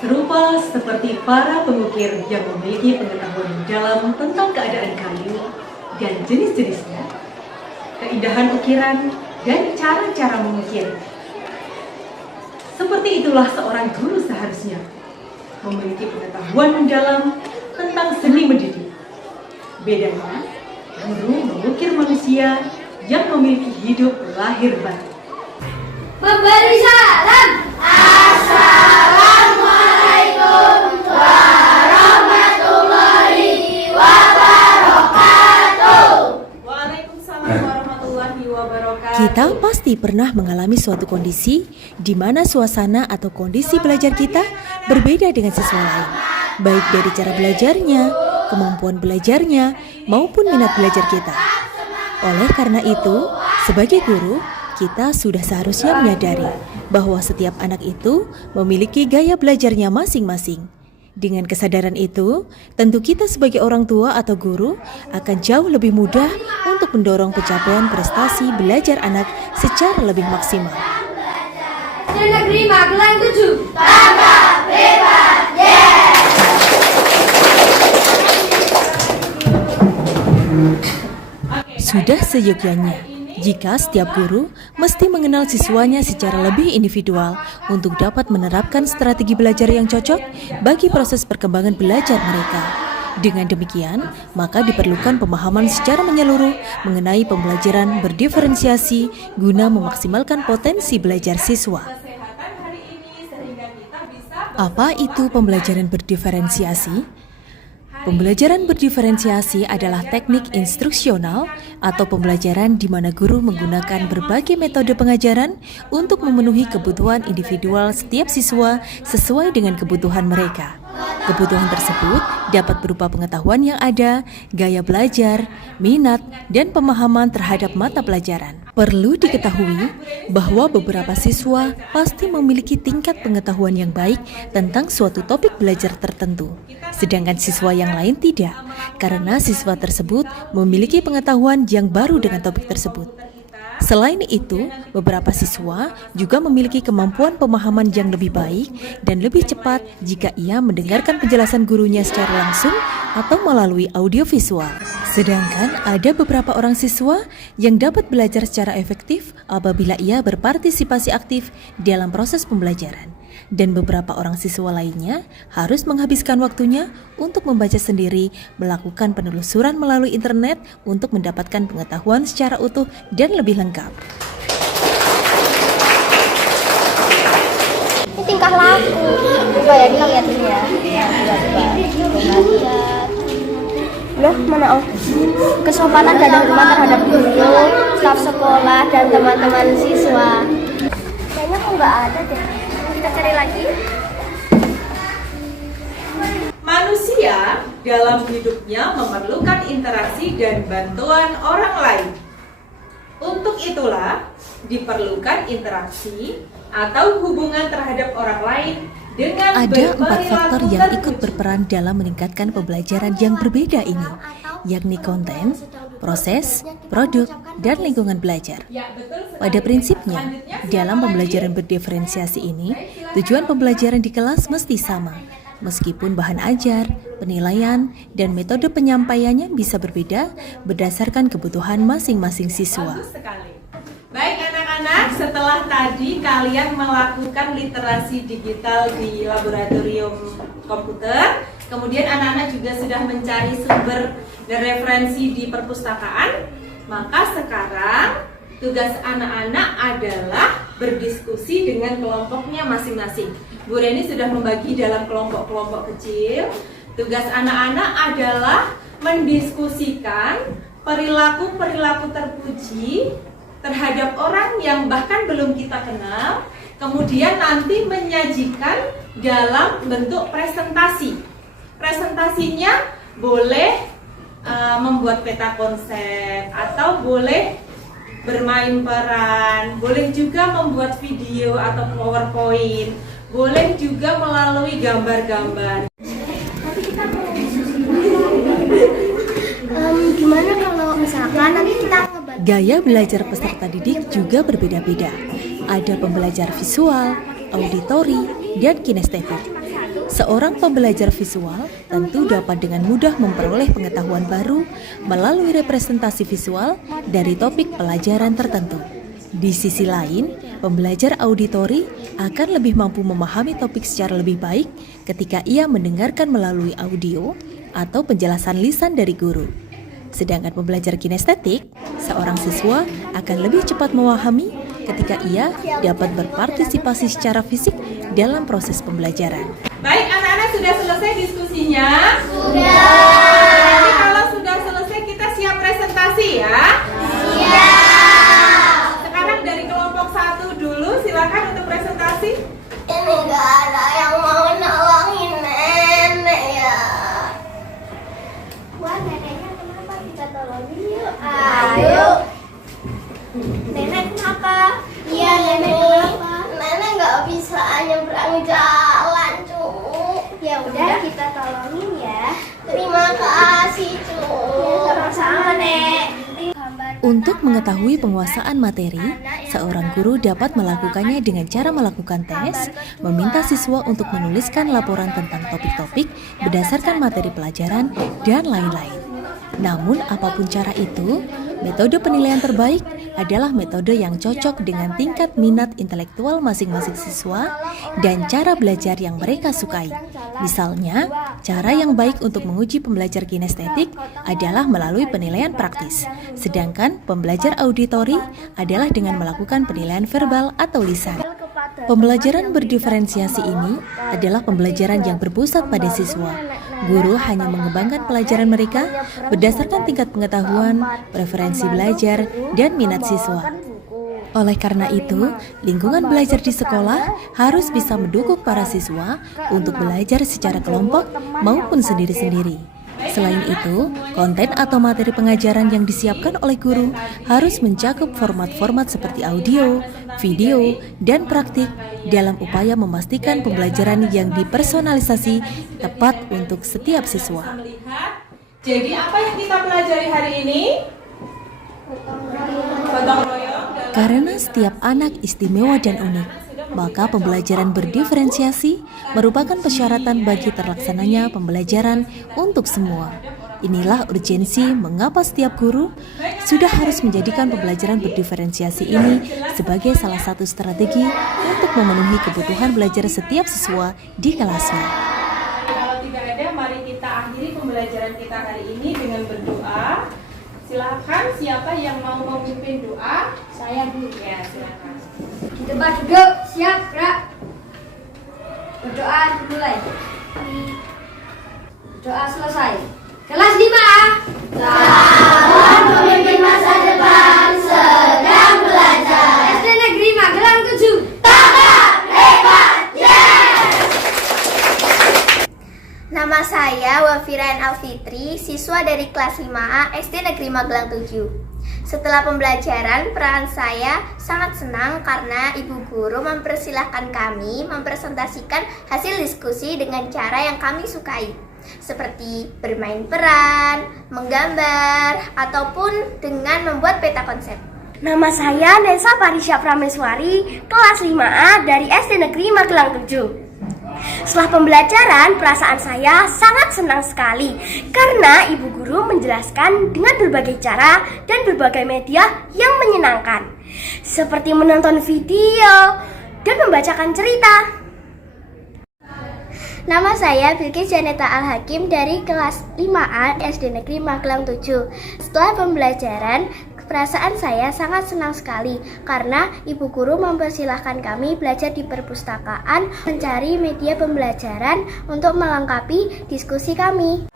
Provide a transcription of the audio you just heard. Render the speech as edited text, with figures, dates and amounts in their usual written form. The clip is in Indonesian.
Serupa seperti para pengukir yang memiliki pengetahuan mendalam tentang keadaan kayu dan jenis-jenisnya, keindahan ukiran, dan cara-cara mengukir. Seperti itulah seorang guru seharusnya memiliki pengetahuan mendalam tentang seni mendidik. Bedanya, guru mengukir manusia yang memiliki hidup lahir batin. Memberi salam. Assalamualaikum warahmatullahi wabarakatuh. Waalaikumsalam warahmatullahi wabarakatuh. Kita pasti pernah mengalami suatu kondisi di mana suasana atau kondisi belajar kita berbeda dengan siswa lain, baik dari cara belajarnya, kemampuan belajarnya, maupun minat belajar kita. Oleh karena itu, sebagai guru, kita sudah seharusnya menyadari bahwa setiap anak itu memiliki gaya belajarnya masing-masing. Dengan kesadaran itu, tentu kita sebagai orang tua atau guru akan jauh lebih mudah untuk mendorong pencapaian prestasi belajar anak secara lebih maksimal. Di negeri Magelang 7. Tanpa bebas, Sudah seyogyanya jika setiap guru mesti mengenal siswanya secara lebih individual untuk dapat menerapkan strategi belajar yang cocok bagi proses perkembangan belajar mereka. Dengan demikian, maka diperlukan pemahaman secara menyeluruh mengenai pembelajaran berdiferensiasi guna memaksimalkan potensi belajar siswa. Apa itu pembelajaran berdiferensiasi? Pembelajaran berdiferensiasi adalah teknik instruksional atau pembelajaran di mana guru menggunakan berbagai metode pengajaran untuk memenuhi kebutuhan individual setiap siswa sesuai dengan kebutuhan mereka. Kebutuhan tersebut dapat berupa pengetahuan yang ada, gaya belajar, minat, dan pemahaman terhadap mata pelajaran. Perlu diketahui bahwa beberapa siswa pasti memiliki tingkat pengetahuan yang baik tentang suatu topik belajar tertentu, sedangkan siswa yang lain tidak, karena siswa tersebut memiliki pengetahuan yang baru dengan topik tersebut. Selain itu, beberapa siswa juga memiliki kemampuan pemahaman yang lebih baik dan lebih cepat jika ia mendengarkan penjelasan gurunya secara langsung atau melalui audiovisual. Sedangkan ada beberapa orang siswa yang dapat belajar secara efektif apabila ia berpartisipasi aktif dalam proses pembelajaran. Dan beberapa orang siswa lainnya harus menghabiskan waktunya untuk membaca sendiri, melakukan penelusuran melalui internet untuk mendapatkan pengetahuan secara utuh dan lebih lengkap. Ini tingkah laku. Coba ya kita lihat ini ya. Loh, mana kesopanan dan hormat terhadap guru, staf sekolah, dan teman-teman siswa. Kayaknya kok nggak ada deh. Kita cari lagi. Manusia dalam hidupnya memerlukan interaksi dan bantuan orang lain. Untuk itulah diperlukan interaksi atau hubungan terhadap orang lain dengan Ada 4 faktor yang ikut berperan dalam meningkatkan pembelajaran yang berbeda ini, yakni konten, proses, produk, dan lingkungan belajar. Pada prinsipnya, dalam pembelajaran berdiferensiasi ini, tujuan pembelajaran di kelas mesti sama, meskipun bahan ajar, penilaian, dan metode penyampaiannya bisa berbeda berdasarkan kebutuhan masing-masing siswa. Baik anak-anak, setelah tadi kalian melakukan literasi digital di laboratorium komputer, kemudian anak-anak juga sudah mencari sumber dan referensi di perpustakaan, maka sekarang tugas anak-anak adalah berdiskusi dengan kelompoknya masing-masing. Bu Reni sudah membagi dalam kelompok-kelompok kecil. Tugas anak-anak adalah mendiskusikan perilaku-perilaku terpuji terhadap orang yang bahkan belum kita kenal, kemudian nanti menyajikan dalam bentuk presentasi. Presentasinya boleh membuat peta konsep atau boleh bermain peran, boleh juga membuat video atau PowerPoint, boleh juga melalui gambar-gambar. Gimana kalau misalkan nanti kita Gaya belajar peserta didik juga berbeda-beda. Ada pembelajar visual, auditori, dan kinestetik. Seorang pembelajar visual tentu dapat dengan mudah memperoleh pengetahuan baru melalui representasi visual dari topik pelajaran tertentu. Di sisi lain, pembelajar auditori akan lebih mampu memahami topik secara lebih baik ketika ia mendengarkan melalui audio atau penjelasan lisan dari guru. Sedangkan pembelajar kinestetik, seorang siswa akan lebih cepat memahami ketika ia dapat berpartisipasi secara fisik dalam proses pembelajaran. Baik, anak-anak sudah selesai diskusinya? Sudah. Jadi kalau sudah selesai kita siap presentasi ya? Sekarang dari kelompok 1 dulu, silakan untuk presentasi. Ini gak ada yang mau nolongin nenek ya. Wah, neneknya kenapa? Kita tolongin yuk. Ayo. Nenek kenapa? Iya, nenek kenapa? Nenek gak bisa nyebrang jalan, cu. Ya udah, kita tolongin ya. Terima kasih, cu. Ya, sama-sama, Nek. Untuk mengetahui penguasaan materi, seorang guru dapat melakukannya dengan cara melakukan tes, meminta siswa untuk menuliskan laporan tentang topik-topik berdasarkan materi pelajaran, dan lain-lain. Namun, apapun cara itu, metode penilaian terbaik adalah metode yang cocok dengan tingkat minat intelektual masing-masing siswa dan cara belajar yang mereka sukai. Misalnya, cara yang baik untuk menguji pembelajar kinestetik adalah melalui penilaian praktis, sedangkan pembelajar auditori adalah dengan melakukan penilaian verbal atau lisan. Pembelajaran berdiferensiasi ini adalah pembelajaran yang berpusat pada siswa. Guru hanya mengembangkan pelajaran mereka berdasarkan tingkat pengetahuan, preferensi belajar, dan minat siswa. Oleh karena itu, lingkungan belajar di sekolah harus bisa mendukung para siswa untuk belajar secara kelompok maupun sendiri-sendiri. Selain itu, konten atau materi pengajaran yang disiapkan oleh guru harus mencakup format-format seperti audio, video, dan praktik dalam upaya memastikan pembelajaran yang dipersonalisasi tepat untuk setiap siswa. Jadi apa yang kita pelajari hari ini? Gotong royong. Karena setiap anak istimewa dan unik, maka pembelajaran berdiferensiasi merupakan persyaratan bagi terlaksananya pembelajaran untuk semua. Inilah urgensi mengapa setiap guru sudah harus menjadikan pembelajaran berdiferensiasi ini sebagai salah satu strategi untuk memenuhi kebutuhan belajar setiap siswa di kelasnya. Kalau tidak ada, mari kita akhiri pembelajaran kita hari ini dengan berdoa. Silakan, siapa yang mau memimpin doa? Saya Bu. Ya, silakan. Di tempat duduk, siap, Kak. Berdoa dimulai. Doa selesai. Kelas 5. Calon pemimpin masa depan sedang belajar. SD Negeri Magelang 7. Tetap hebat, yes! Nama saya Wafiran Alfitri, siswa dari kelas 5A SD Negeri Magelang 7. Setelah pembelajaran, peran saya sangat senang karena ibu guru mempersilahkan kami mempresentasikan hasil diskusi dengan cara yang kami sukai, seperti bermain peran, menggambar, ataupun dengan membuat peta konsep. Nama saya Nesa Parisya Prameswari, kelas 5A dari SD Negeri Magelang 7. Setelah pembelajaran, perasaan saya sangat senang sekali karena ibu guru menjelaskan dengan berbagai cara dan berbagai media yang menyenangkan, seperti menonton video dan membacakan cerita. Nama saya Bilqis Janeta Al-Hakim dari kelas 5A SD Negeri Magelang 7. Setelah pembelajaran, perasaan saya sangat senang sekali karena ibu guru mempersilahkan kami belajar di perpustakaan mencari media pembelajaran untuk melengkapi diskusi kami.